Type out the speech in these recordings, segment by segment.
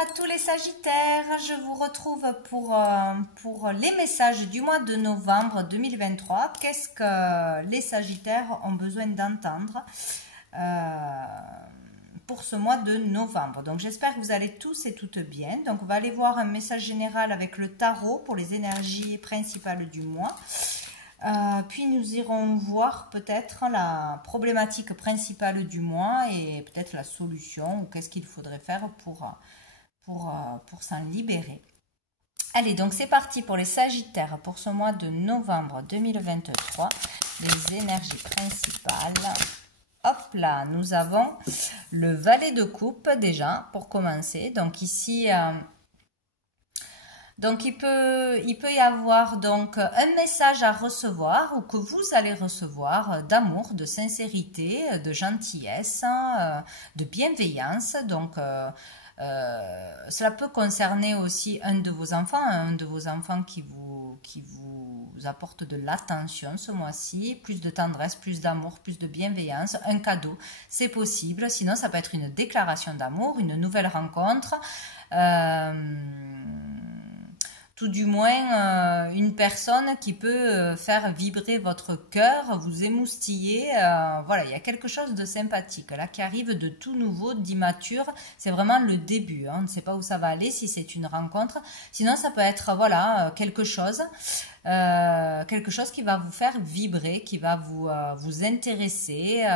à tous les Sagittaires, je vous retrouve pour les messages du mois de novembre 2023. Qu'est-ce que les Sagittaires ont besoin d'entendre pour ce mois de novembre? Donc j'espère que vous allez tous et toutes bien. Donc on va aller voir un message général avec le tarot pour les énergies principales du mois. Puis nous irons voir peut-être la problématique principale du mois et peut-être la solution ou qu'est-ce qu'il faudrait faire pour s'en libérer. Allez, donc c'est parti pour les Sagittaires pour ce mois de novembre 2023. Les énergies principales. Hop là, nous avons le valet de coupe déjà pour commencer. Donc ici... Donc, il peut y avoir donc un message à recevoir ou que vous allez recevoir d'amour, de sincérité, de gentillesse, de bienveillance. Donc, cela peut concerner aussi un de vos enfants qui vous apporte de l'attention ce mois-ci, plus de tendresse, plus d'amour, plus de bienveillance, un cadeau, c'est possible. Sinon, ça peut être une déclaration d'amour, une nouvelle rencontre. Tout du moins une personne qui peut faire vibrer votre cœur, vous émoustiller. Voilà, il y a quelque chose de sympathique là qui arrive, de tout nouveau, d'immature. C'est vraiment le début. On ne sait pas où ça va aller, si c'est une rencontre. Sinon, ça peut être voilà quelque chose qui va vous faire vibrer, qui va vous intéresser.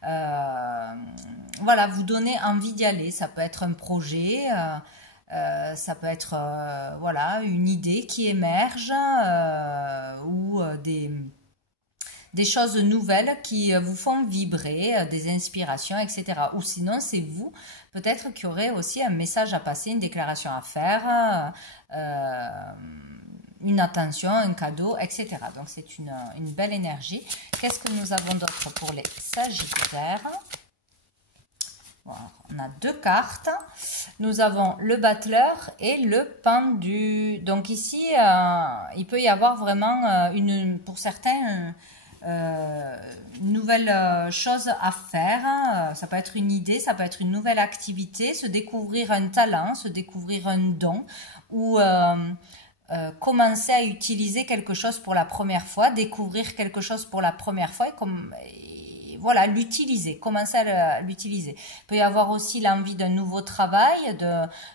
Voilà, vous donner envie d'y aller. Ça peut être un projet. Ça peut être voilà, une idée qui émerge ou des choses nouvelles qui vous font vibrer, des inspirations, etc. Ou sinon, c'est vous, peut-être, qui aurez aussi un message à passer, une déclaration à faire, une attention, un cadeau, etc. Donc, c'est une belle énergie. Qu'est-ce que nous avons d'autre pour les Sagittaires ? On a deux cartes. Nous avons le battleur et le pendu. Donc ici, il peut y avoir vraiment, pour certains, une nouvelle chose à faire. Ça peut être une idée, ça peut être une nouvelle activité, se découvrir un talent, se découvrir un don ou commencer à utiliser quelque chose pour la première fois, découvrir quelque chose pour la première fois voilà, l'utiliser, commencer à l'utiliser. Il peut y avoir aussi l'envie d'un nouveau travail,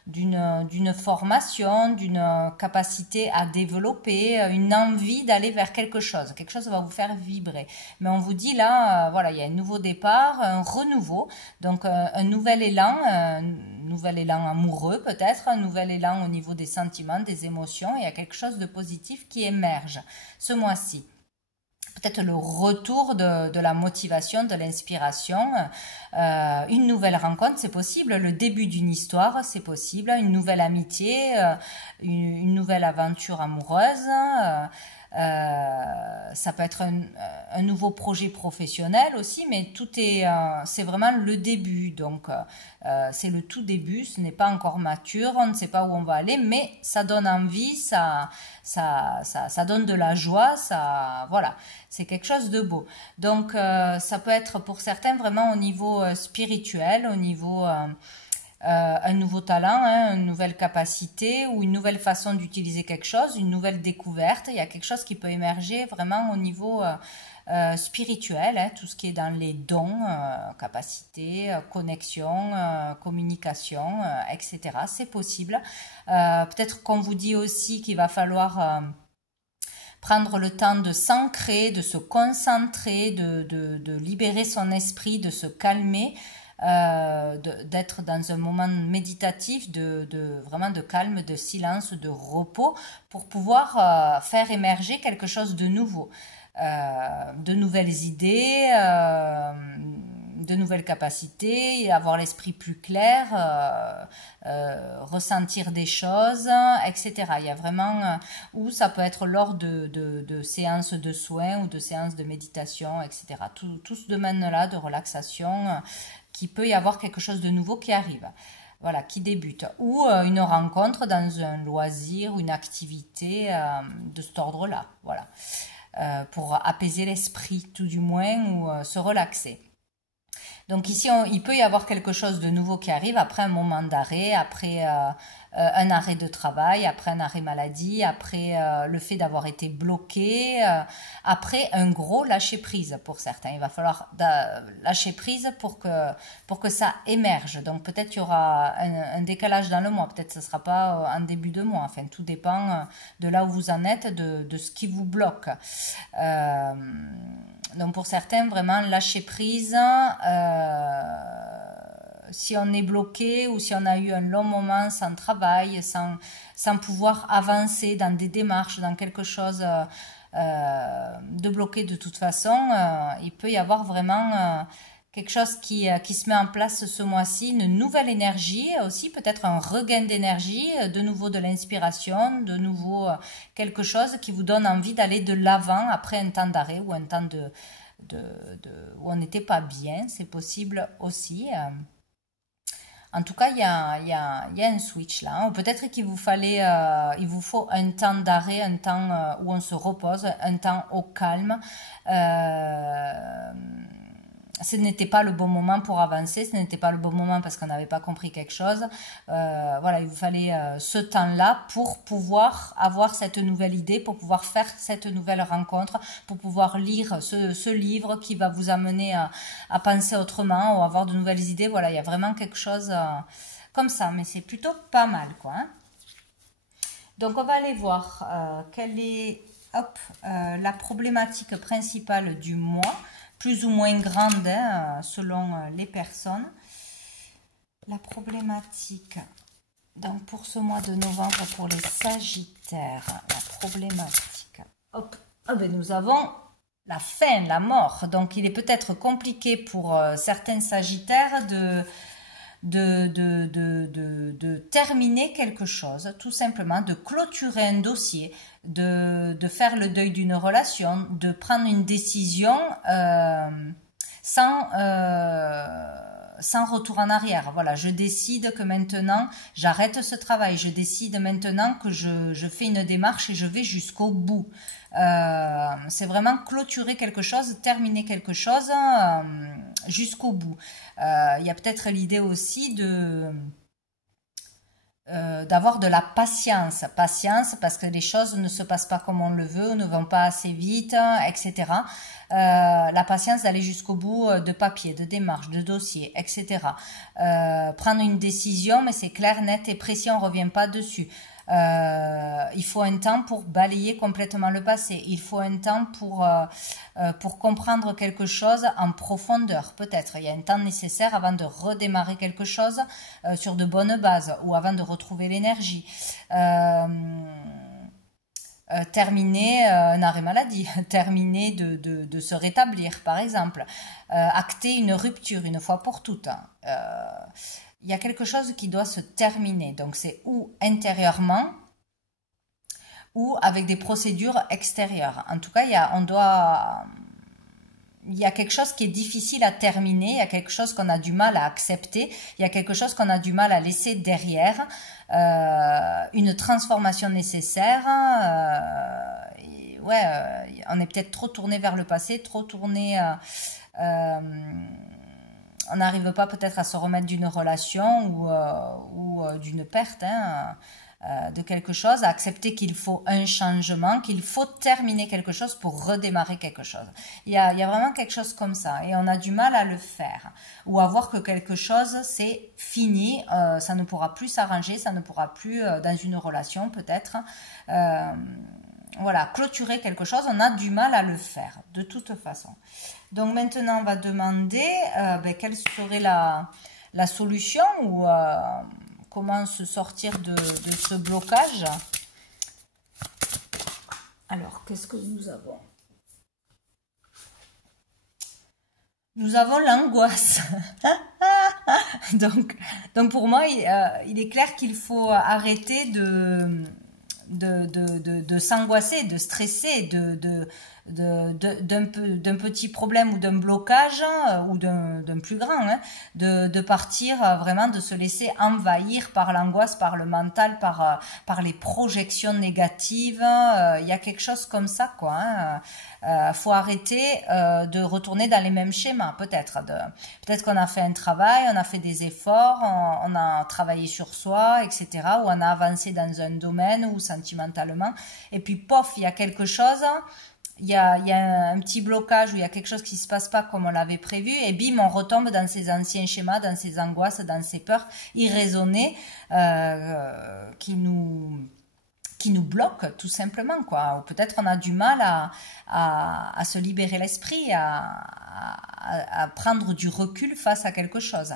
d'une formation, d'une capacité à développer, une envie d'aller vers quelque chose. Quelque chose va vous faire vibrer. Mais on vous dit là, voilà, il y a un nouveau départ, un renouveau, donc un nouvel élan amoureux peut-être, un nouvel élan au niveau des sentiments, des émotions. Il y a quelque chose de positif qui émerge ce mois-ci. Peut-être le retour de la motivation, de l'inspiration, une nouvelle rencontre, c'est possible, le début d'une histoire, c'est possible, une nouvelle amitié, une nouvelle aventure amoureuse, ça peut être un nouveau projet professionnel aussi, mais c'est vraiment le début, donc c'est le tout début, ce n'est pas encore mature, on ne sait pas où on va aller, mais ça donne envie, ça donne de la joie, voilà, c'est quelque chose de beau. Donc ça peut être pour certains vraiment au niveau spirituel, au niveau un nouveau talent, hein, une nouvelle capacité ou une nouvelle façon d'utiliser quelque chose, une nouvelle découverte. Il y a quelque chose qui peut émerger vraiment au niveau spirituel, hein, tout ce qui est dans les dons, capacités, connexion, communication, etc. C'est possible. Peut-être qu'on vous dit aussi qu'il va falloir... prendre le temps de s'ancrer, de se concentrer, de libérer son esprit, de se calmer, d'être dans un moment méditatif, vraiment de calme, de silence, de repos, pour pouvoir faire émerger quelque chose de nouveau, de nouvelles idées, de nouvelles capacités, avoir l'esprit plus clair, ressentir des choses, etc. Il y a vraiment, ou ça peut être lors de séances de soins ou de séances de méditation, etc. Tout ce domaine-là de relaxation, qui peut y avoir quelque chose de nouveau qui arrive. Voilà, qui débute. Ou une rencontre dans un loisir ou une activité de cet ordre-là. Voilà. Pour apaiser l'esprit, tout du moins, ou se relaxer. Donc ici, il peut y avoir quelque chose de nouveau qui arrive après un moment d'arrêt, après un arrêt de travail, après un arrêt maladie, après le fait d'avoir été bloqué, après un gros lâcher prise pour certains. Il va falloir lâcher prise pour que ça émerge. Donc peut-être qu'il y aura un décalage dans le mois, peut-être que ce ne sera pas en début de mois. Enfin, tout dépend de là où vous en êtes, de ce qui vous bloque. Donc pour certains, vraiment lâcher prise, si on est bloqué ou si on a eu un long moment sans travail, sans pouvoir avancer dans des démarches, dans quelque chose de bloqué de toute façon, il peut y avoir vraiment quelque chose qui se met en place ce mois-ci, une nouvelle énergie aussi, peut-être un regain d'énergie, de nouveau de l'inspiration, de nouveau quelque chose qui vous donne envie d'aller de l'avant après un temps d'arrêt ou un temps où on n'était pas bien, c'est possible aussi. En tout cas, il y a un switch là. Hein. Peut-être qu'il vous il vous faut un temps d'arrêt, un temps où on se repose, un temps au calme. Ce n'était pas le bon moment pour avancer, ce n'était pas le bon moment parce qu'on n'avait pas compris quelque chose. Voilà, il vous fallait ce temps-là pour pouvoir avoir cette nouvelle idée, pour pouvoir faire cette nouvelle rencontre, pour pouvoir lire ce livre qui va vous amener à penser autrement ou avoir de nouvelles idées. Voilà, il y a vraiment quelque chose comme ça, mais c'est plutôt pas mal, quoi. Hein. Donc, on va aller voir quelle est la problématique principale du mois. Plus ou moins grande hein, selon les personnes. La problématique, donc pour ce mois de novembre, pour les Sagittaires, la problématique, nous avons la fin, la mort. Donc il est peut-être compliqué pour certains Sagittaires de terminer quelque chose, tout simplement, de clôturer un dossier, de faire le deuil d'une relation, de prendre une décision sans retour en arrière. Voilà, je décide que maintenant, j'arrête ce travail. Je décide maintenant que je fais une démarche et je vais jusqu'au bout. C'est vraiment clôturer quelque chose, terminer quelque chose jusqu'au bout. Il y a peut-être l'idée aussi d'avoir de la patience parce que les choses ne se passent pas comme on le veut, ne vont pas assez vite, etc. La patience d'aller jusqu'au bout de papier, de démarche, de dossier, etc. Prendre une décision, mais c'est clair, net et précis, on ne revient pas dessus. Il faut un temps pour balayer complètement le passé. Il faut un temps pour comprendre quelque chose en profondeur. Peut-être il y a un temps nécessaire avant de redémarrer quelque chose sur de bonnes bases ou avant de retrouver l'énergie. Terminer un arrêt maladie, terminer de se rétablir par exemple, acter une rupture une fois pour toutes. Il y a quelque chose qui doit se terminer. Donc, c'est ou intérieurement ou avec des procédures extérieures. En tout cas, il y a quelque chose qui est difficile à terminer. Il y a quelque chose qu'on a du mal à accepter. Il y a quelque chose qu'on a du mal à laisser derrière. Une transformation nécessaire. On est peut-être trop tourné vers le passé, trop tourné... on n'arrive pas peut-être à se remettre d'une relation ou d'une perte de quelque chose, à accepter qu'il faut un changement, qu'il faut terminer quelque chose pour redémarrer quelque chose. Il y a vraiment quelque chose comme ça et on a du mal à le faire ou à voir que quelque chose c'est fini, ça ne pourra plus s'arranger, ça ne pourra plus dans une relation peut-être. Voilà, clôturer quelque chose, on a du mal à le faire, de toute façon. Donc maintenant, on va demander quelle serait la solution ou comment se sortir de ce blocage. Alors, qu'est-ce que nous avons? Nous avons l'angoisse. Donc pour moi, il est clair qu'il faut arrêter de s'angoisser, de stresser, d'un petit problème ou d'un blocage ou d'un plus grand, hein, de partir vraiment, de se laisser envahir par l'angoisse, par le mental, par les projections négatives. Il y a quelque chose comme ça, quoi. Hein. Faut arrêter de retourner dans les mêmes schémas, peut-être qu'on a fait un travail, on a fait des efforts, on a travaillé sur soi, etc., ou on a avancé dans un domaine ou sentimentalement, et puis pof, il y a quelque chose, il y a un petit blocage, ou il y a quelque chose qui se passe pas comme on l'avait prévu, et bim, on retombe dans ces anciens schémas, dans ces angoisses, dans ces peurs irraisonnées qui nous bloquent tout simplement, quoi. Ou peut-être on a du mal à se libérer l'esprit, à prendre du recul face à quelque chose.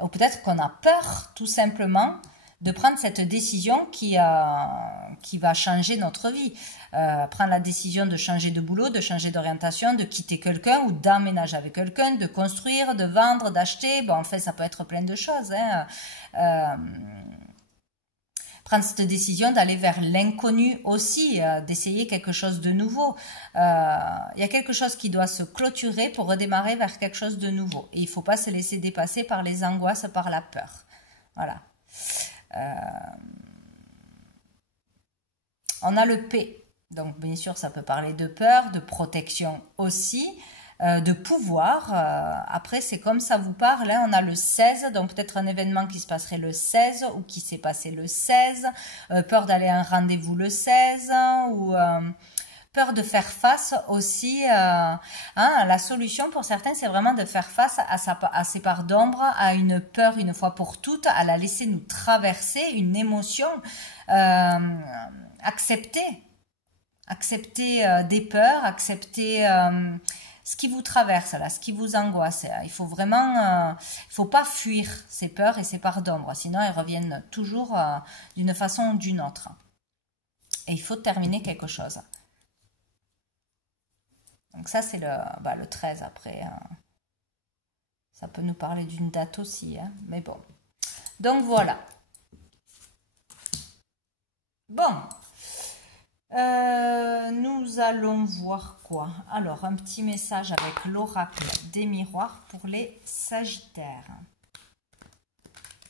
Ou peut-être qu'on a peur tout simplement de prendre cette décision qui va changer notre vie. Prendre la décision de changer de boulot, de changer d'orientation, de quitter quelqu'un ou d'emménager avec quelqu'un, de construire, de vendre, d'acheter. Bon, en fait, ça peut être plein de choses. Hein. Prendre cette décision d'aller vers l'inconnu aussi, d'essayer quelque chose de nouveau. Il y a quelque chose qui doit se clôturer pour redémarrer vers quelque chose de nouveau. Et il ne faut pas se laisser dépasser par les angoisses, par la peur. Voilà. On a le P. Donc, bien sûr, ça peut parler de peur, de protection aussi. De pouvoir. Après, c'est comme ça vous parle. Hein. On a le 16, donc peut-être un événement qui se passerait le 16 ou qui s'est passé le 16. Peur d'aller à un rendez-vous le 16 ou peur de faire face aussi. La solution pour certains, c'est vraiment de faire face à ses parts d'ombre, à une peur une fois pour toutes, à la laisser nous traverser, une émotion. Accepter des peurs, accepter ce qui vous traverse là, ce qui vous angoisse. Il faut vraiment, il faut pas fuir ces peurs et ces parts d'ombre, sinon elles reviennent toujours d'une façon ou d'une autre. Et il faut terminer quelque chose. Donc ça c'est le 13 après. Ça peut nous parler d'une date aussi, hein, mais bon. Donc voilà. Bon. Nous allons voir quoi? Alors, un petit message avec l'oracle des miroirs pour les Sagittaires.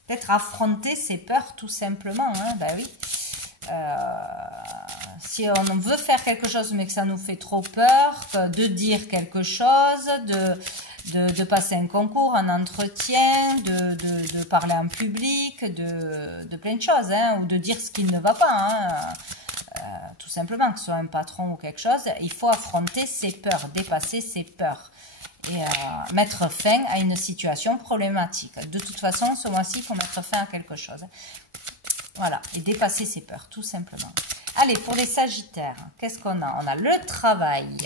Peut-être affronter ses peurs tout simplement, hein, ben oui. Si on veut faire quelque chose mais que ça nous fait trop peur, de dire quelque chose, de passer un concours, un entretien, de parler en public, de plein de choses, hein, ou de dire ce qui ne va pas, hein. Tout simplement, que ce soit un patron ou quelque chose, il faut affronter ses peurs, dépasser ses peurs et mettre fin à une situation problématique. De toute façon, ce mois-ci, il faut mettre fin à quelque chose. Voilà, et dépasser ses peurs, tout simplement. Allez, pour les Sagittaires, qu'est-ce qu'on a? On a le travail.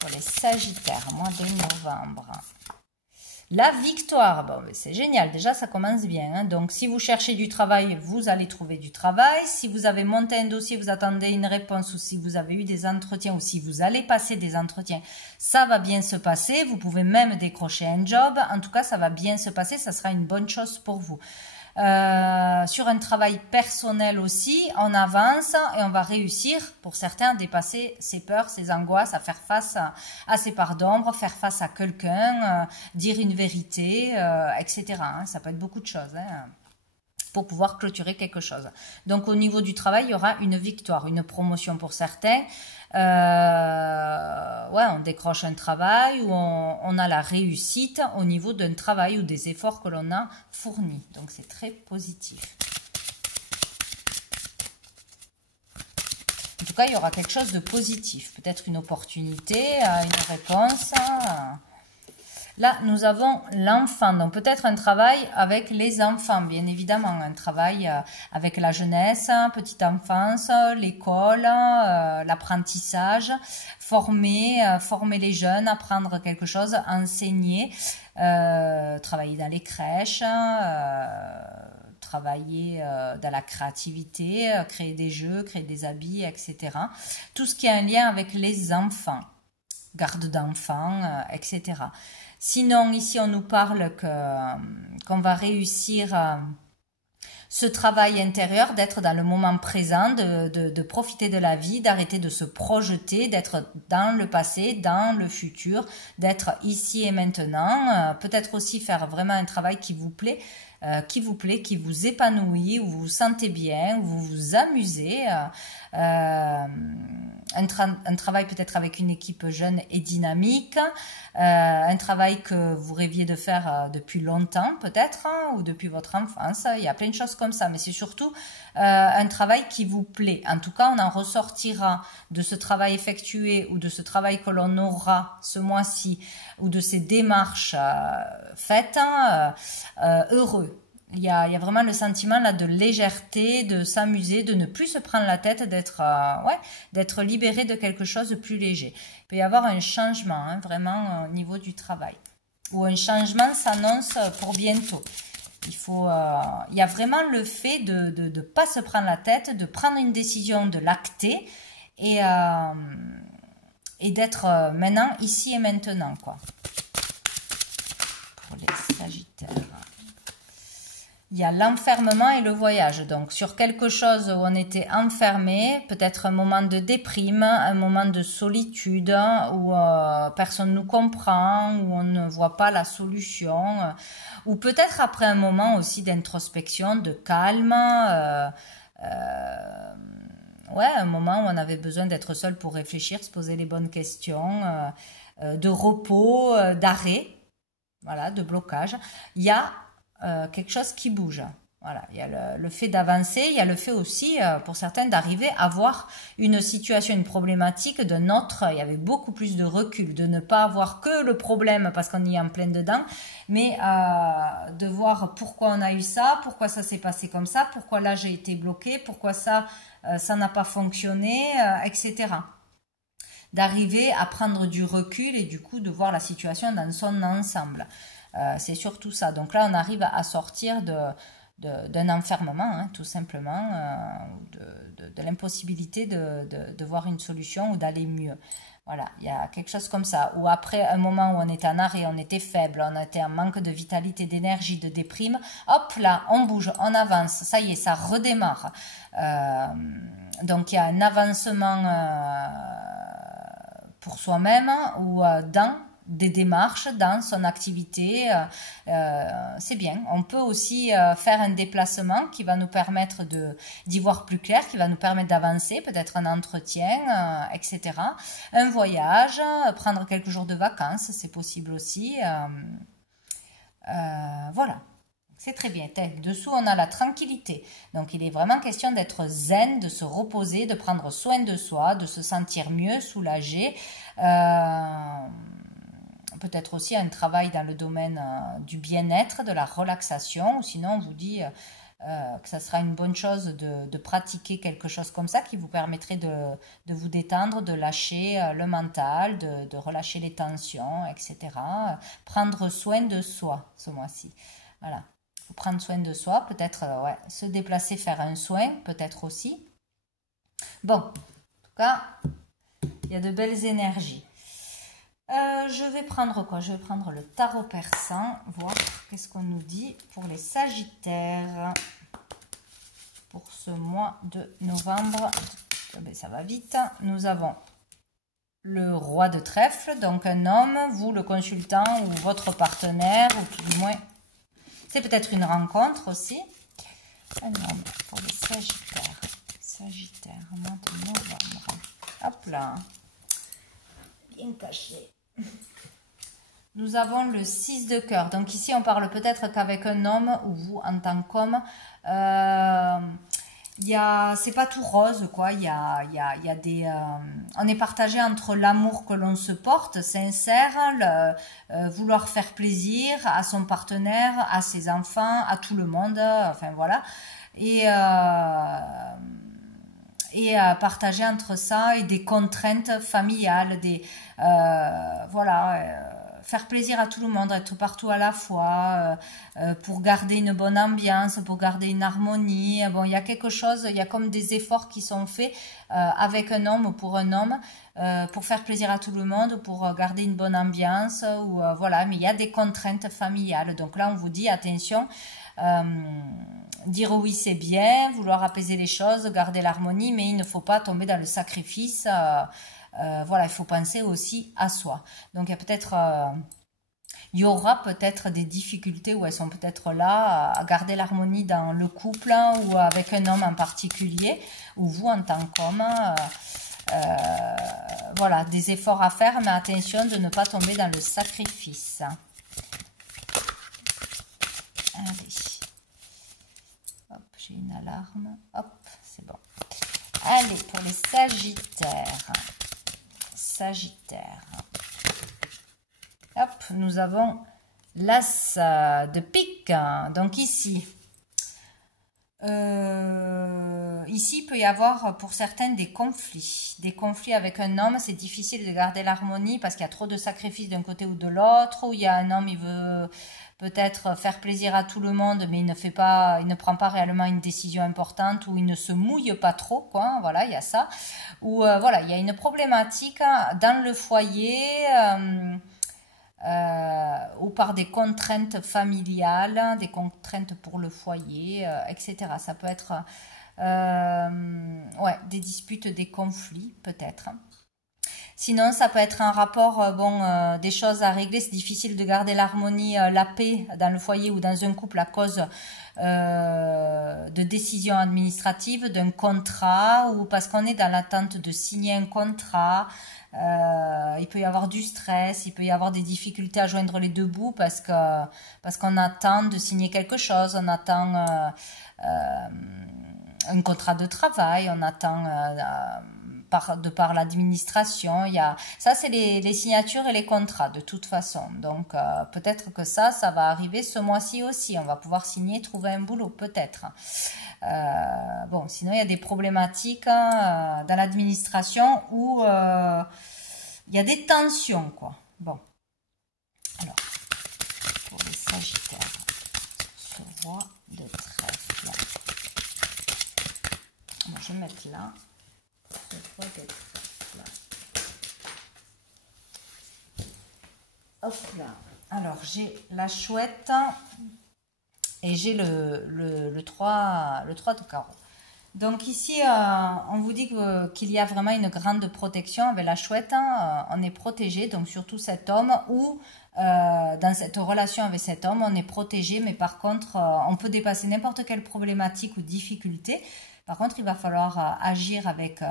Pour les Sagittaires, mois de novembre. La victoire, bon, c'est génial, déjà ça commence bien. Hein. Donc si vous cherchez du travail, vous allez trouver du travail. Si vous avez monté un dossier, vous attendez une réponse, ou si vous avez eu des entretiens, ou si vous allez passer des entretiens, ça va bien se passer. Vous pouvez même décrocher un job. En tout cas, ça va bien se passer, ça sera une bonne chose pour vous. Sur un travail personnel aussi, on avance et on va réussir, pour certains, à dépasser ses peurs, ses angoisses, à faire face à ses parts d'ombre, faire face à quelqu'un, dire une vérité, etc. Hein. Ça peut être beaucoup de choses, hein, pour pouvoir clôturer quelque chose. Donc au niveau du travail, il y aura une victoire, une promotion pour certains. On décroche un travail ou on a la réussite au niveau d'un travail ou des efforts que l'on a fournis. Donc c'est très positif. En tout cas, il y aura quelque chose de positif. Peut-être une opportunité, une réponse. Là, nous avons l'enfant. Donc, peut-être un travail avec les enfants, bien évidemment. Un travail avec la jeunesse, petite enfance, l'école, l'apprentissage. Former les jeunes, apprendre quelque chose, enseigner, travailler dans les crèches, travailler dans la créativité, créer des jeux, créer des habits, etc. Tout ce qui a un lien avec les enfants. Garde d'enfants, etc. Sinon, ici, on nous parle qu'on va réussir ce travail intérieur, d'être dans le moment présent, de profiter de la vie, d'arrêter de se projeter, d'être dans le passé, dans le futur, d'être ici et maintenant. Peut-être aussi faire vraiment un travail qui vous plaît, qui vous épanouit, où vous vous sentez bien, où vous vous amusez. Un travail peut-être avec une équipe jeune et dynamique, un travail que vous rêviez de faire depuis longtemps peut-être, ou depuis votre enfance. Il y a plein de choses comme ça, mais c'est surtout un travail qui vous plaît. En tout cas, on en ressortira de ce travail effectué ou de ce travail que l'on aura ce mois-ci ou de ces démarches faites, heureux. Il y a vraiment le sentiment là de légèreté, de s'amuser, de ne plus se prendre la tête, d'être libéré de quelque chose de plus léger. Il peut y avoir un changement, hein, vraiment au niveau du travail. Ou un changement s'annonce pour bientôt. Il y a vraiment le fait de ne pas se prendre la tête, de prendre une décision, de l'acter et d'être maintenant, ici et maintenant, quoi. Pour les Sagittaires. Il y a l'enfermement et le voyage. Donc, sur quelque chose où on était enfermé, peut-être un moment de déprime, un moment de solitude, où personne ne nous comprend, où on ne voit pas la solution, ou peut-être après un moment aussi d'introspection, de calme, un moment où on avait besoin d'être seul pour réfléchir, se poser les bonnes questions, de repos, d'arrêt, voilà, de blocage. Il y a quelque chose qui bouge. Voilà, il y a le fait d'avancer, il y a le fait aussi, pour certains, d'arriver à voir une situation, une problématique d'un autre. Il y avait beaucoup plus de recul, de ne pas avoir que le problème parce qu'on y est en plein dedans, mais de voir pourquoi on a eu ça, pourquoi ça s'est passé comme ça, pourquoi là j'ai été bloqué, pourquoi ça n'a pas fonctionné, etc. D'arriver à prendre du recul et du coup de voir la situation dans son ensemble. C'est surtout ça. Donc là, on arrive à sortir d'un enfermement, hein, tout simplement, de l'impossibilité de voir une solution ou d'aller mieux. Voilà, il y a quelque chose comme ça. Ou après un moment où on était en arrêt, on était faible, on était en manque de vitalité, d'énergie, de déprime, hop là, on bouge, on avance, ça y est, ça redémarre. Donc il y a un avancement pour soi-même ou dans des démarches dans son activité, c'est bien. On peut aussi faire un déplacement qui va nous permettre d'y voir plus clair, qui va nous permettre d'avancer, peut-être un entretien, etc. Un voyage, prendre quelques jours de vacances, c'est possible aussi. Voilà. C'est très bien. Dessous, on a la tranquillité. Donc, il est vraiment question d'être zen, de se reposer, de prendre soin de soi, de se sentir mieux, soulagé. Peut-être aussi un travail dans le domaine du bien-être, de la relaxation. Ou sinon, on vous dit que ça sera une bonne chose de pratiquer quelque chose comme ça qui vous permettrait de vous détendre, de lâcher le mental, de relâcher les tensions, etc. Prendre soin de soi ce mois-ci. Voilà. Faut prendre soin de soi, peut-être se déplacer, faire un soin, peut-être aussi. Bon, en tout cas, il y a de belles énergies. Je vais prendre quoi? Je vais prendre le tarot persan, voir qu'est-ce qu'on nous dit pour les Sagittaires pour ce mois de novembre. Ça va vite. Nous avons le roi de trèfle, donc un homme, vous le consultant ou votre partenaire, ou tout du moins, c'est peut-être une rencontre aussi. Un homme pour les Sagittaires. Sagittaire, mois de novembre. Hop là. Bien caché. Nous avons le 6 de cœur. Donc ici, on parle peut-être qu'avec un homme ou vous en tant qu'homme, c'est pas tout rose, quoi. Il y a des, on est partagé entre l'amour que l'on se porte, sincère, vouloir faire plaisir à son partenaire, à ses enfants, à tout le monde, enfin voilà. Et partager entre ça et des contraintes familiales, faire plaisir à tout le monde, être partout à la fois, pour garder une bonne ambiance, pour garder une harmonie. Bon, il y a quelque chose, il y a comme des efforts qui sont faits avec un homme ou pour un homme, pour faire plaisir à tout le monde, pour garder une bonne ambiance, voilà. Mais il y a des contraintes familiales. Donc là, on vous dit, attention, dire oui c'est bien, vouloir apaiser les choses, garder l'harmonie, mais il ne faut pas tomber dans le sacrifice. Voilà, il faut penser aussi à soi. Donc il y aura peut-être des difficultés où elles sont peut-être là à garder l'harmonie dans le couple ou avec un homme en particulier, ou vous en tant qu'homme. Voilà, des efforts à faire, mais attention de ne pas tomber dans le sacrifice. Allez. Hop, j'ai une alarme. Hop, c'est bon. Allez, pour les Sagittaires. Sagittaire. Hop, nous avons l'As de pique. Donc ici, ici, il peut y avoir pour certaines des conflits. Des conflits avec un homme, c'est difficile de garder l'harmonie parce qu'il y a trop de sacrifices d'un côté ou de l'autre. Ou il y a un homme, il veut peut-être faire plaisir à tout le monde, mais il ne prend pas réellement une décision importante ou il ne se mouille pas trop, quoi. Voilà, il y a ça. Ou voilà, il y a une problématique dans le foyer. Ou par des contraintes familiales, des contraintes pour le foyer, etc. Ça peut être ouais, des disputes, des conflits, peut-être. Sinon, ça peut être un rapport, des choses à régler. C'est difficile de garder l'harmonie, la paix dans le foyer ou dans un couple à cause de décisions administratives, d'un contrat ou parce qu'on est dans l'attente de signer un contrat. Il peut y avoir du stress, il peut y avoir des difficultés à joindre les deux bouts parce qu'on attend de signer quelque chose, on attend un contrat de travail, on attend de par l'administration. Ça, c'est les signatures et les contrats de toute façon. Donc peut-être que ça va arriver ce mois-ci aussi. On va pouvoir signer, trouver un boulot, peut-être. Bon, sinon il y a des problématiques dans l'administration où il y a des tensions, quoi. Bon, alors pour les Sagittaires, ce roi de trèfle. Bon, je vais mettre là. Ce roi de trèfle. Hop là. Alors j'ai la chouette. Et j'ai le 3 de carreau. Donc ici, on vous dit qu'il y a vraiment une grande protection avec la chouette. On est protégé, donc surtout cet homme ou dans cette relation avec cet homme, on est protégé. Mais par contre, on peut dépasser n'importe quelle problématique ou difficulté. Par contre, il va falloir agir avec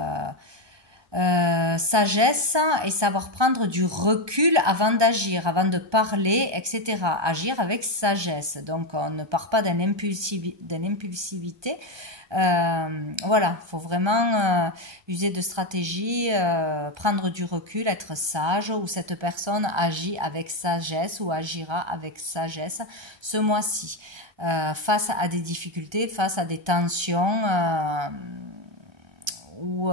sagesse et savoir prendre du recul avant d'agir, avant de parler, etc. Agir avec sagesse. Donc, on ne part pas d'une impulsivité. Voilà, il faut vraiment user de stratégie, prendre du recul, être sage, où cette personne agit avec sagesse ou agira avec sagesse ce mois-ci. Face à des difficultés, face à des tensions ou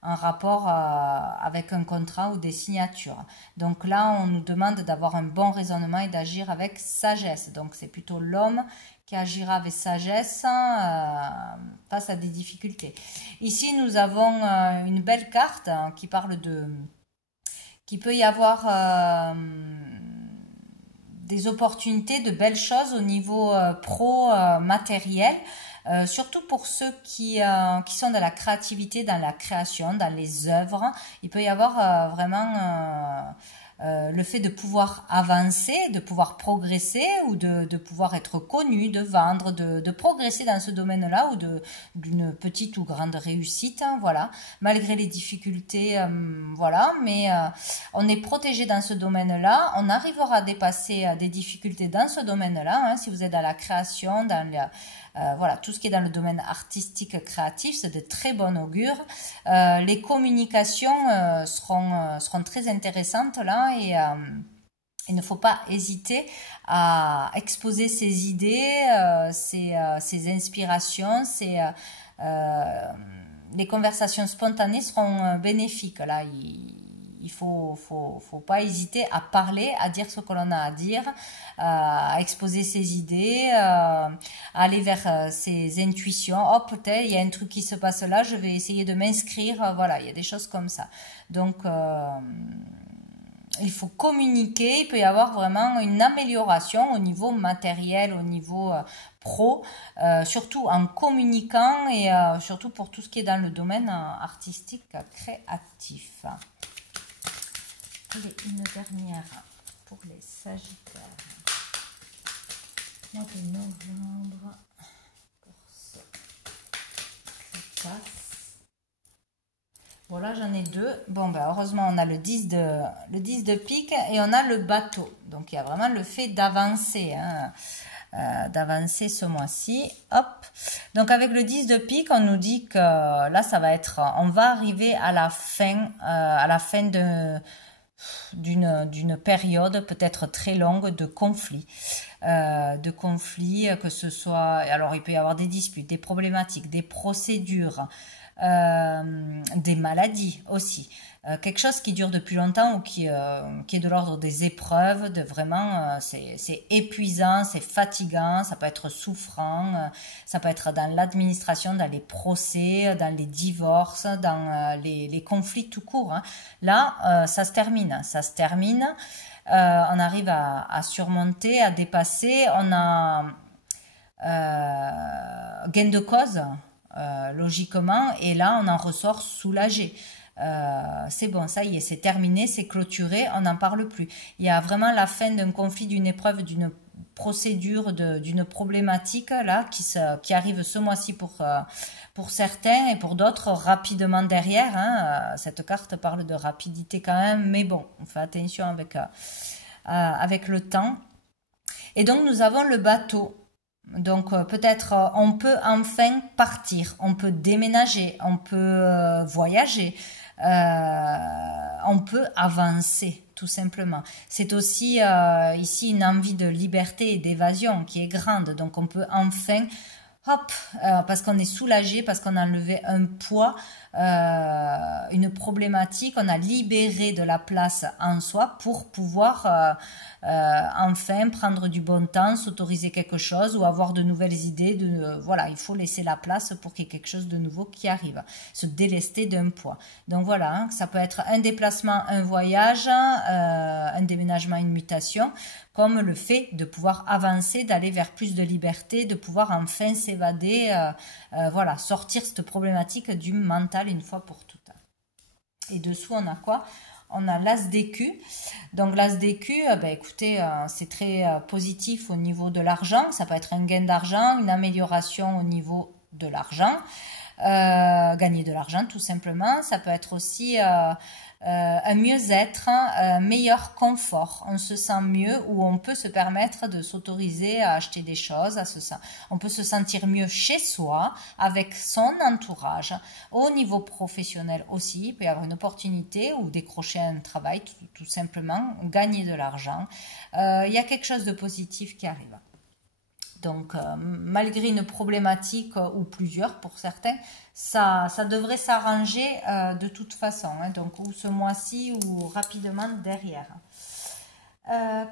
un rapport avec un contrat ou des signatures. Donc là, on nous demande d'avoir un bon raisonnement et d'agir avec sagesse. Donc c'est plutôt l'homme qui agira avec sagesse face à des difficultés. Ici, nous avons une belle carte qui parle qu'il peut y avoir des opportunités, de belles choses au niveau matériel. Surtout pour ceux qui sont dans la créativité, dans la création, dans les œuvres. Il peut y avoir vraiment le fait de pouvoir avancer, de pouvoir progresser ou de pouvoir être connu, de vendre, de progresser dans ce domaine-là ou d'une petite ou grande réussite, hein, voilà, malgré les difficultés, voilà, mais on est protégé dans ce domaine-là, on arrivera à dépasser des difficultés dans ce domaine-là, hein, si vous êtes dans la création, dans voilà, tout ce qui est dans le domaine artistique, créatif, c'est de très bon augure. Les communications seront très intéressantes là et il ne faut pas hésiter à exposer ses idées, ses inspirations, les conversations spontanées seront bénéfiques là. Il faut pas hésiter à parler, à dire ce que l'on a à dire, à exposer ses idées, à aller vers ses intuitions. Oh, peut-être il y a un truc qui se passe là, je vais essayer de m'inscrire. Voilà, il y a des choses comme ça. Donc, il faut communiquer, il peut y avoir vraiment une amélioration au niveau matériel, au niveau pro, surtout en communiquant et surtout pour tout ce qui est dans le domaine artistique créatif. Allez, une dernière pour les Sagittaires. Mois de novembre pour ce qui passe. Voilà, j'en ai deux. Bon, ben, heureusement, on a le 10 de pique et on a le bateau. Donc, il y a vraiment le fait d'avancer, hein, d'avancer ce mois-ci. Hop. Donc, avec le 10 de pique, on nous dit que là, ça va être, on va arriver à la fin d'une période peut-être très longue de conflits. Que ce soit, alors il peut y avoir des disputes, des problématiques, des procédures, des maladies aussi. Quelque chose qui dure depuis longtemps ou qui est de l'ordre des épreuves, de vraiment, c'est épuisant, c'est fatigant, ça peut être souffrant, ça peut être dans l'administration, dans les procès, dans les divorces, dans les conflits tout court. Hein. Là, ça se termine. On arrive à surmonter, à dépasser. On a gain de cause, logiquement, et là, on en ressort soulagé. C'est bon, ça y est, c'est terminé, c'est clôturé, on n'en parle plus. Il y a vraiment la fin d'un conflit, d'une épreuve, d'une procédure, d'une problématique là qui arrive ce mois-ci pour certains et pour d'autres rapidement derrière. Hein. Cette carte parle de rapidité quand même, mais bon, on fait attention avec le temps. Et donc nous avons le bateau. Donc peut-être on peut enfin partir, on peut déménager, on peut voyager, on peut avancer tout simplement. C'est aussi ici une envie de liberté et d'évasion qui est grande. Donc on peut enfin, hop, parce qu'on est soulagé, parce qu'on a enlevé un poids, une problématique, on a libéré de la place en soi pour pouvoir enfin prendre du bon temps, s'autoriser quelque chose ou avoir de nouvelles idées. Voilà, il faut laisser la place pour qu'il y ait quelque chose de nouveau qui arrive, se délester d'un poids. Donc voilà, hein, ça peut être un déplacement, un voyage, un déménagement, une mutation, comme le fait de pouvoir avancer, d'aller vers plus de liberté, de pouvoir enfin s'évader, voilà, sortir cette problématique du mental une fois pour toutes. Et dessous, on a quoi? On a l'as d'écu. Donc l'as d'écu, ben, écoutez, c'est très positif au niveau de l'argent. Ça peut être un gain d'argent, une amélioration au niveau de l'argent. Gagner de l'argent tout simplement. Ça peut être aussi un mieux-être, un meilleur confort. On se sent mieux ou on peut se permettre de s'autoriser à acheter des choses. On peut se sentir mieux chez soi, avec son entourage. Au niveau professionnel aussi, il peut y avoir une opportunité ou décrocher un travail, tout simplement, gagner de l'argent. Il y a quelque chose de positif qui arrive. Donc, malgré une problématique ou plusieurs pour certains, ça devrait s'arranger de toute façon. Hein, donc, ou ce mois-ci ou rapidement derrière.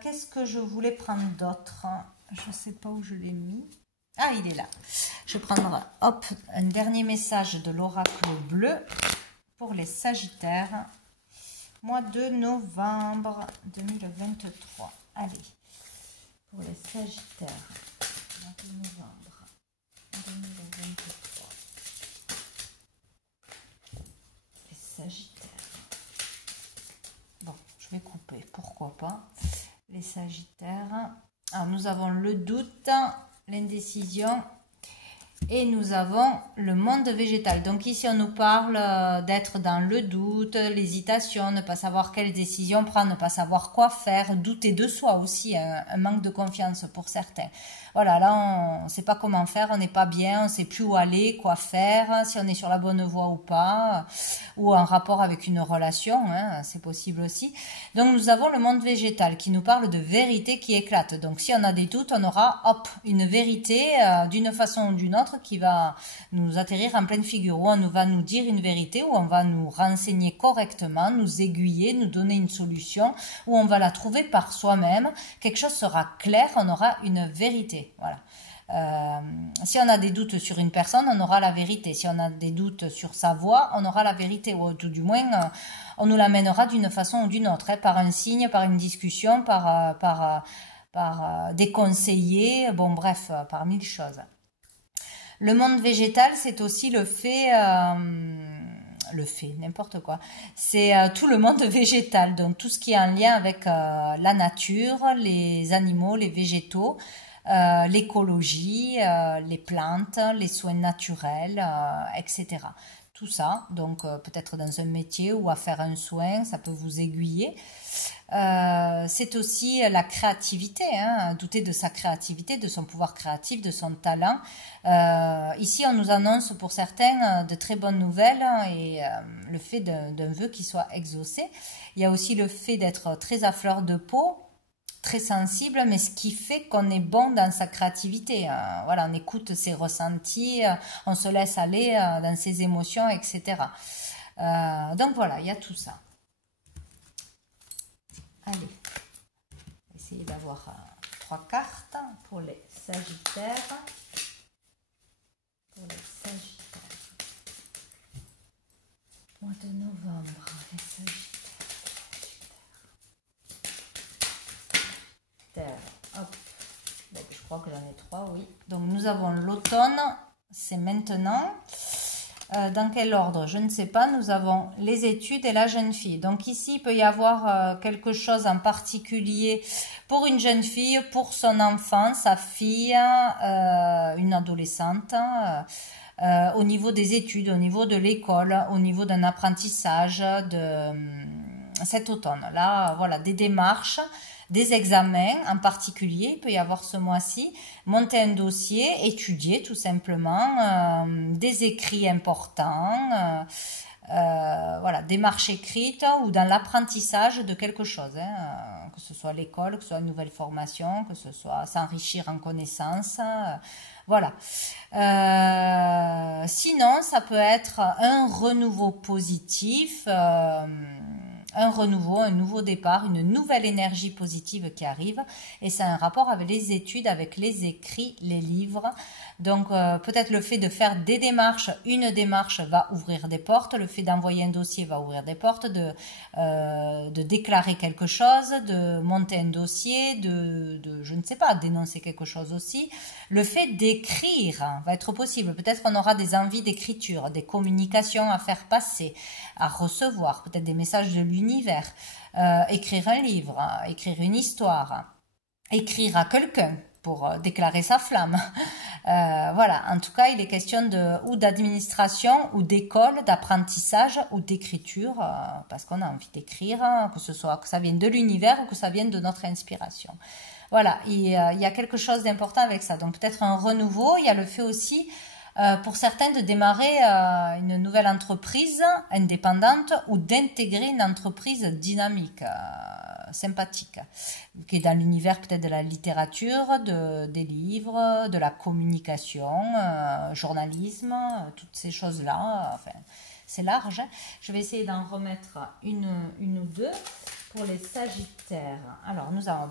Qu'est-ce que je voulais prendre d'autre? Je ne sais pas où je l'ai mis. Ah, il est là. Je vais prendre, hop, un dernier message de l'oracle bleu pour les Sagittaires. Mois de novembre 2023. Allez, pour les Sagittaires. De novembre 2023. Les Sagittaires. Bon, je vais couper, pourquoi pas. Les Sagittaires. Alors, nous avons le doute, l'indécision et nous avons le monde végétal. Donc ici, on nous parle d'être dans le doute, l'hésitation, ne pas savoir quelle décision prendre, ne pas savoir quoi faire, douter de soi aussi, un manque de confiance pour certains. Voilà, là, on ne sait pas comment faire, on n'est pas bien, on ne sait plus où aller, quoi faire, si on est sur la bonne voie ou pas, ou en rapport avec une relation, hein, c'est possible aussi. Donc, nous avons le monde végétal qui nous parle de vérité qui éclate. Donc, si on a des doutes, on aura, hop, une vérité d'une façon ou d'une autre qui va nous atterrir en pleine figure, où on va nous dire une vérité, où on va nous renseigner correctement, nous aiguiller, nous donner une solution, où on va la trouver par soi-même. Quelque chose sera clair, on aura une vérité. Voilà. Si on a des doutes sur une personne, on aura la vérité. Si on a des doutes sur sa voix, on aura la vérité. Ou tout du moins, on nous l'amènera d'une façon ou d'une autre, hein, par un signe, par une discussion, par des conseillers, bon bref, par mille choses. Le monde végétal, c'est aussi n'importe quoi. C'est tout le monde végétal, donc tout ce qui est en lien avec la nature, les animaux, les végétaux, l'écologie, les plantes, les soins naturels, etc. Tout ça, donc peut-être dans un métier ou à faire un soin, ça peut vous aiguiller. C'est aussi la créativité, hein, douter de sa créativité, de son pouvoir créatif, de son talent. Ici, on nous annonce pour certains de très bonnes nouvelles et le fait d'un vœu qui soit exaucé. Il y a aussi le fait d'être très à fleur de peau, très sensible, mais ce qui fait qu'on est bon dans sa créativité. Voilà, on écoute ses ressentis, on se laisse aller dans ses émotions, etc. Donc voilà, il y a tout ça. Allez, essayer d'avoir 3 cartes pour les Sagittaires. Pour les Sagittaires. Mois de novembre, les Sagittaires. Hop. Donc, je crois que j'en ai 3, oui. Donc nous avons l'automne, c'est maintenant. Dans quel ordre? Je ne sais pas. Nous avons les études et la jeune fille. Donc ici, il peut y avoir quelque chose en particulier pour une jeune fille, pour son enfant, sa fille, une adolescente, au niveau des études, au niveau de l'école, au niveau d'un apprentissage de cet automne-là. Voilà, des démarches, des examens en particulier, il peut y avoir ce mois-ci, monter un dossier, étudier tout simplement, des écrits importants, voilà, démarches écrites ou dans l'apprentissage de quelque chose, hein, que ce soit l'école, que ce soit une nouvelle formation, que ce soit s'enrichir en connaissances, voilà. Sinon, ça peut être un renouveau positif, un renouveau, un nouveau départ, une nouvelle énergie positive qui arrive. Et ça a un rapport avec les études, avec les écrits, les livres. Donc peut-être le fait de faire des démarches, une démarche va ouvrir des portes. Le fait d'envoyer un dossier va ouvrir des portes, de déclarer quelque chose, de monter un dossier, je ne sais pas, dénoncer quelque chose aussi. Le fait d'écrire va être possible. Peut-être qu'on aura des envies d'écriture, des communications à faire passer, à recevoir, peut-être des messages de l'univers, écrire un livre, écrire une histoire, écrire à quelqu'un pour déclarer sa flamme. Voilà, en tout cas, il est question ou d'administration, ou d'école, d'apprentissage, ou d'écriture, parce qu'on a envie d'écrire, que ça vienne de l'univers ou que ça vienne de notre inspiration. Voilà, il y a quelque chose d'important avec ça. Donc peut-être un renouveau. Il y a le fait aussi pour certains de démarrer une nouvelle entreprise indépendante ou d'intégrer une entreprise dynamique, sympathique, qui est dans l'univers peut-être de la littérature, des livres, de la communication, journalisme, toutes ces choses-là. Enfin, c'est large, hein. Je vais essayer d'en remettre une ou deux. Pour les Sagittaires, alors nous avons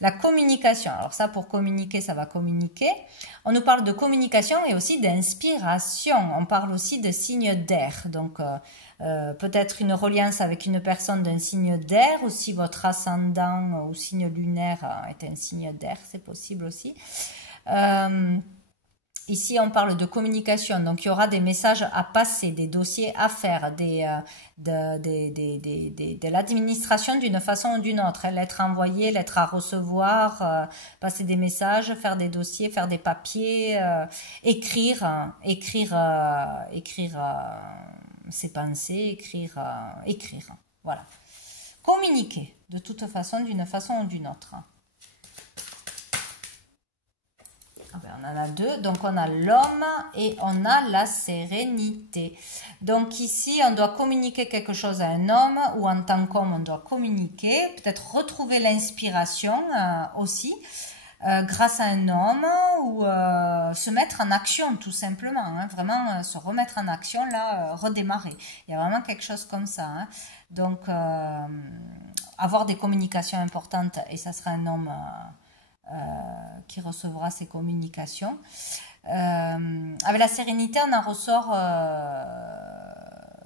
la communication. Alors ça, pour communiquer, ça va communiquer. On nous parle de communication et aussi d'inspiration. On parle aussi de signes d'air. Donc peut-être une reliance avec une personne d'un signe d'air, ou si votre ascendant ou signe lunaire est un signe d'air, c'est possible aussi. Ici, on parle de communication, donc il y aura des messages à passer, des dossiers à faire, de l'administration d'une façon ou d'une autre, lettres envoyées, lettres à recevoir, passer des messages, faire des dossiers, faire des papiers, écrire ses pensées, écrire, voilà. Communiquer, de toute façon, d'une façon ou d'une autre. On en a deux, donc on a l'homme et on a la sérénité. Donc ici, on doit communiquer quelque chose à un homme, ou en tant qu'homme, on doit communiquer, peut-être retrouver l'inspiration aussi, grâce à un homme, ou se mettre en action tout simplement, hein, vraiment se remettre en action, là, redémarrer. Il y a vraiment quelque chose comme ça, hein. Donc avoir des communications importantes, et ça sera un homme qui recevra ces communications. Avec la sérénité, on en ressort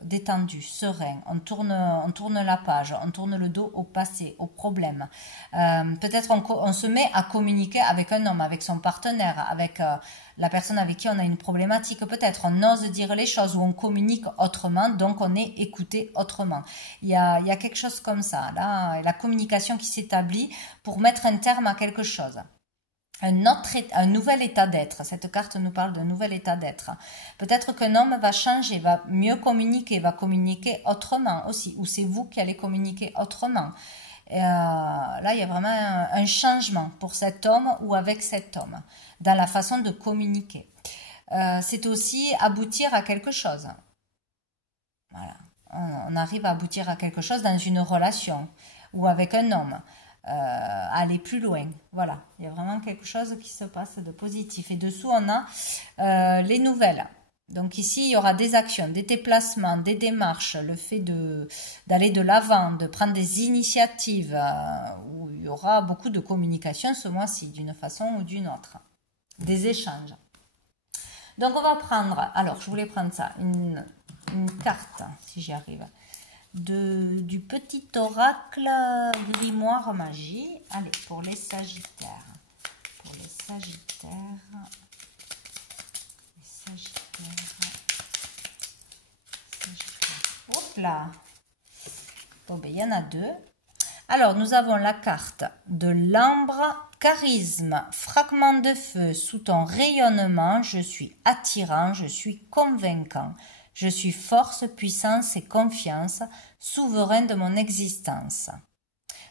détendu, serein. On tourne la page, on tourne le dos au passé, au problème. Peut-être on se met à communiquer avec un homme, avec son partenaire, avec la personne avec qui on a une problématique. Peut-être on ose dire les choses ou on communique autrement, donc on est écouté autrement. Il y a quelque chose comme ça, là, la communication qui s'établit pour mettre un terme à quelque chose. Un nouvel état d'être. Cette carte nous parle d'un nouvel état d'être. Peut-être qu'un homme va changer, va mieux communiquer, va communiquer autrement aussi, ou c'est vous qui allez communiquer autrement. Là, il y a vraiment un changement pour cet homme ou avec cet homme, dans la façon de communiquer. C'est aussi aboutir à quelque chose. Voilà. On arrive à aboutir à quelque chose dans une relation ou avec un homme. Aller plus loin, voilà, il y a vraiment quelque chose qui se passe de positif. Et dessous on a les nouvelles, donc ici il y aura des actions, des déplacements, des démarches, le fait d'aller de l'avant, de prendre des initiatives, où il y aura beaucoup de communication ce mois-ci d'une façon ou d'une autre, des échanges. Donc on va prendre, alors je voulais prendre ça, une carte si j'y arrive, du petit oracle grimoire magie. Allez, pour les sagittaires. Pour les sagittaires. Les sagittaires. Hop là. Bon, ben, il y en a deux. Alors, nous avons la carte de l'ambre, charisme, fragment de feu, sous ton rayonnement, je suis attirant, je suis convaincant. Je suis force, puissance et confiance, souverain de mon existence.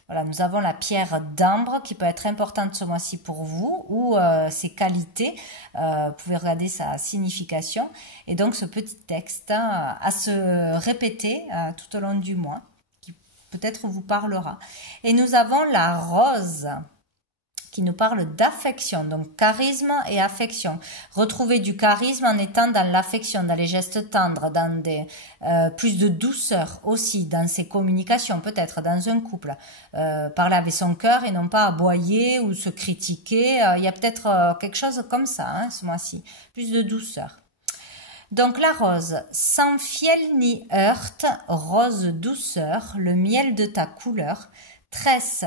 Voilà, nous avons la pierre d'ambre qui peut être importante ce mois-ci pour vous, ou ses qualités. Vous pouvez regarder sa signification. Et donc ce petit texte à se répéter tout au long du mois, qui peut-être vous parlera. Et nous avons la rose, qui nous parle d'affection, donc charisme et affection. Retrouver du charisme en étant dans l'affection, dans les gestes tendres, dans plus de douceur aussi, dans ses communications, peut-être dans un couple. Parler avec son cœur et non pas aboyer ou se critiquer. Il y a peut-être quelque chose comme ça hein, ce mois-ci, plus de douceur. Donc la rose, sans fiel ni heurte, rose douceur, le miel de ta couleur, tresse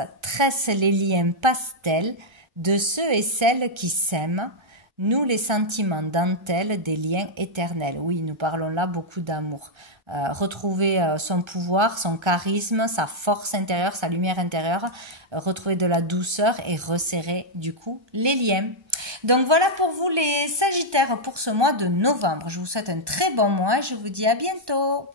les liens pastels de ceux et celles qui s'aiment, nous les sentiments dentelles des liens éternels. Oui, nous parlons là beaucoup d'amour. Retrouver son pouvoir, son charisme, sa force intérieure, sa lumière intérieure, retrouver de la douceur et resserrer du coup les liens. Donc voilà pour vous les Sagittaires pour ce mois de novembre. Je vous souhaite un très bon mois et je vous dis à bientôt.